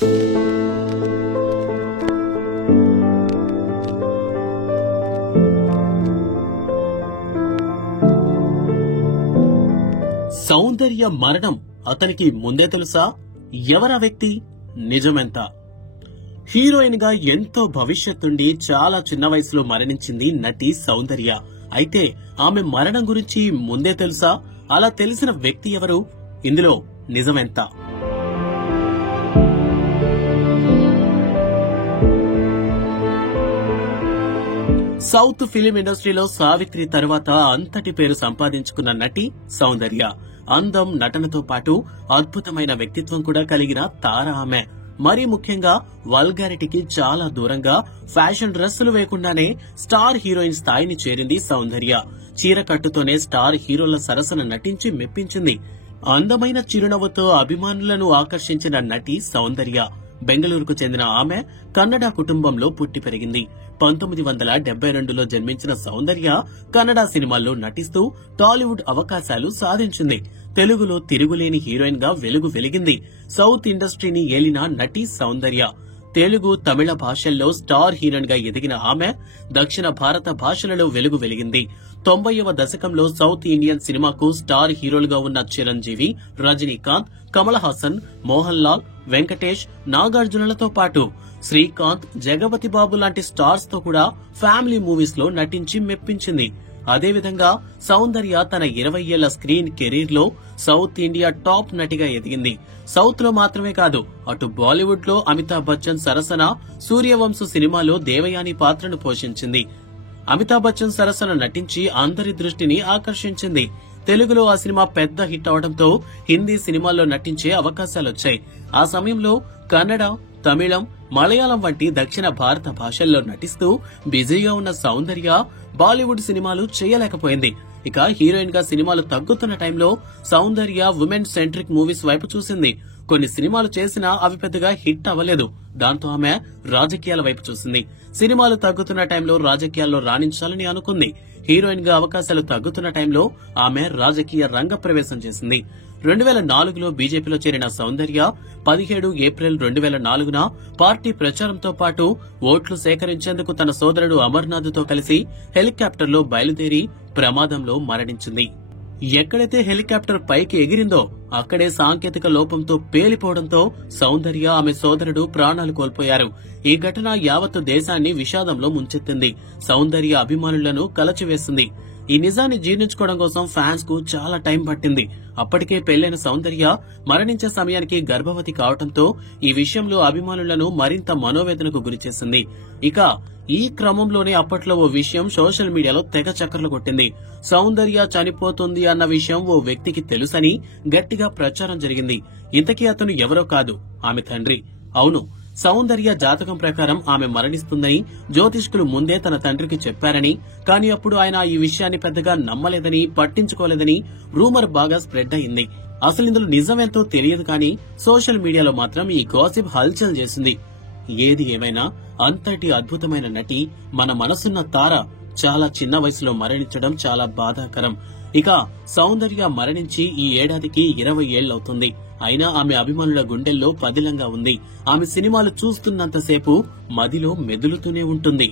సౌందర్య మరణం అతనికి ముందే తెలుసా? ఎవరా వ్యక్తి? నిజమెంత? హీరోయిన్ గా ఎంతో భవిష్యత్తుండి చాలా చిన్న వయసులో మరణించింది నటి సౌందర్య. అయితే ఆమె మరణం గురించి ముందే తెలుసా? అలా తెలిసిన వ్యక్తి ఎవరు? ఇందులో నిజమెంత? సౌత్ ఫిలిం ఇండస్ట్రీలో సావిత్రి తర్వాత అంతటి పేరు సంపాదించుకున్న నటి సౌందర్య. అందం, నటనతో పాటు అద్భుతమైన వ్యక్తిత్వం కూడా కలిగిన తార ఆమె. మరీ ముఖ్యంగా వల్గారిటీకి చాలా దూరంగా ఫ్యాషన్ డ్రెస్సులు వేయకుండానే స్టార్ హీరోయిన్ స్థాయిని చేరింది సౌందర్య. చీరకట్టుతోనే స్టార్ హీరోల సరసన నటించి మెప్పించింది. అందమైన చిరునవ్వుతో అభిమానులను ఆకర్షించిన నటి సౌందర్య. బెంగళూరుకు చెందిన ఆమె కన్నడ కుటుంబంలో పుట్టి పెరిగింది. 1972లో జన్మించిన సౌందర్య కన్నడ సినిమాల్లో నటిస్తూ టాలీవుడ్ అవకాశాలు సాధించింది. తెలుగులో తిరుగులేని హీరోయిన్ గా వెలిగింది. సౌత్ ఇండస్ట్రీని ఏలిన నటి సౌందర్య. తెలుగు, తమిళ భాషల్లో స్టార్ హీరోయిన్ గా ఎదిగిన ఆమె దక్షిణ భారత భాషలలో వెలిగింది. 90వ దశకంలో సౌత్ ఇండియన్ సినిమాకు స్టార్ హీరోలుగా ఉన్న చిరంజీవి, రజనీకాంత్, కమల్ హాసన్, మోహన్ లాల్, వెంకటేష్, నాగార్జునలతో పాటు శ్రీకాంత్, జగపతి బాబు లాంటి స్టార్స్ తో కూడా ఫ్యామిలీ మూవీస్ లో నటించి మెప్పించింది. అదేవిధంగా సౌందర్య తన 20 ఏళ్ల స్క్రీన్ కెరీర్ లో సౌత్ ఇండియా టాప్ నటిగా ఎదిగింది. సౌత్ లో మాత్రమే కాదు, అటు బాలీవుడ్ లో అమితాబ్ బచ్చన్ సరసన సూర్యవంశ సినిమాలో దేవయాని పాత్రను పోషించింది. అమితాబ్ బచ్చన్ సరసన నటించి అందరి దృష్టిని ఆకర్షించింది. తెలుగులో ఆ సినిమా పెద్ద హిట్ అవడంతో హిందీ సినిమాల్లో నటించే అవకాశాలొచ్చాయి. ఆ సమయంలో కన్నడ, తమిళం, మలయాళం వంటి దక్షిణ భారత భాషల్లో నటిస్తూ బిజీగా ఉన్న సౌందర్య బాలీవుడ్ సినిమాలు చేయలేకపోయింది. ఇక హీరోయిన్ గా సినిమాలు తగ్గుతున్న టైంలో సౌందర్య ఉమెన్ సెంట్రిక్ మూవీస్ వైపు చూసింది. కొన్ని సినిమాలు చేసినా అవి పెద్దగా హిట్ అవ్వలేదు. దాంతో ఆమె రాజకీయాల వైపు చూసింది. సినిమాలు తగ్గుతున్న టైంలో రాజకీయాల్లో రాణించాలని అనుకుంది. హీరోయిన్ గా అవకాశాలు తగ్గుతున్న టైంలో ఆమె రాజకీయ రంగ ప్రవేశం చేసింది. 2004లో బీజేపీలో చేరిన సౌందర్య 17 ఏప్రిల్ 2004న పార్టీ ప్రచారంతో పాటు ఓట్లు సేకరించేందుకు తన సోదరుడు అమర్నాథ్ తో కలిసి హెలికాప్టర్లో బయలుదేరి ప్రమాదంలో మరణించింది. ఎక్కడైతే హెలికాప్టర్ పైకి ఎగిరిందో అక్కడే సాంకేతిక లోపంతో పేలిపోవడంతో సౌందర్య, ఆమె సోదరుడు ప్రాణాలు కోల్పోయారు. ఈ ఘటన యావత్తు దేశాన్ని విషాదంలో ముంచెత్తింది. సౌందర్య అభిమానులను కలచివేసింది. ఈ నిజాన్ని జీర్ణించుకోవడం కోసం ఫ్యాన్స్ కు చాలా టైం పట్టింది. అప్పటికే పెళ్లైన సౌందర్య మరణించే సమయానికి గర్భవతి కావడంతో ఈ విషయంలో అభిమానులను మరింత మనోవేదనకు గురిచేసింది. ఇక ఈ క్రమంలోనే అప్పట్లో ఓ విషయం సోషల్ మీడియాలో తెగ చక్కర్లు కొట్టింది. సౌందర్య చనిపోతుంది అన్న విషయం ఓ వ్యక్తికి తెలుసని గట్టిగా ప్రచారం జరిగింది. ఇంతకీ అతను ఎవరో కాదు, ఆమె తండ్రి. అవును, సౌందర్య జాతకం ప్రకారం ఆమె మరణిస్తుందని జ్యోతిష్కులు ముందే తన తండ్రికి చెప్పారని, కానీ అప్పుడు ఆయన ఈ విషయాన్ని పెద్దగా నమ్మలేదని, పట్టించుకోలేదని రూమర్ బాగా స్ప్రెడ్ అయింది. అసలు ఇందులో నిజమేంతో తెలియదు, కానీ సోషల్ మీడియాలో మాత్రం ఈ గాసిప్ హల్చల్ చేసింది. ఏది ఏమైనా అంతటి అద్భుతమైన నటి, మన మనసున్న తార చాలా చిన్న వయసులో మరణించడం చాలా బాధాకరం. ఇక సౌందర్య మరణించి ఈ ఏడాదికి 20 ఏళ్లవుతుంది. అయినా ఆమె అభిమానుల గుండెల్లో పదిలంగా ఉంది. ఆమె సినిమాలు చూస్తున్నంతసేపు మదిలో మెదులుతూనే ఉంటుంది.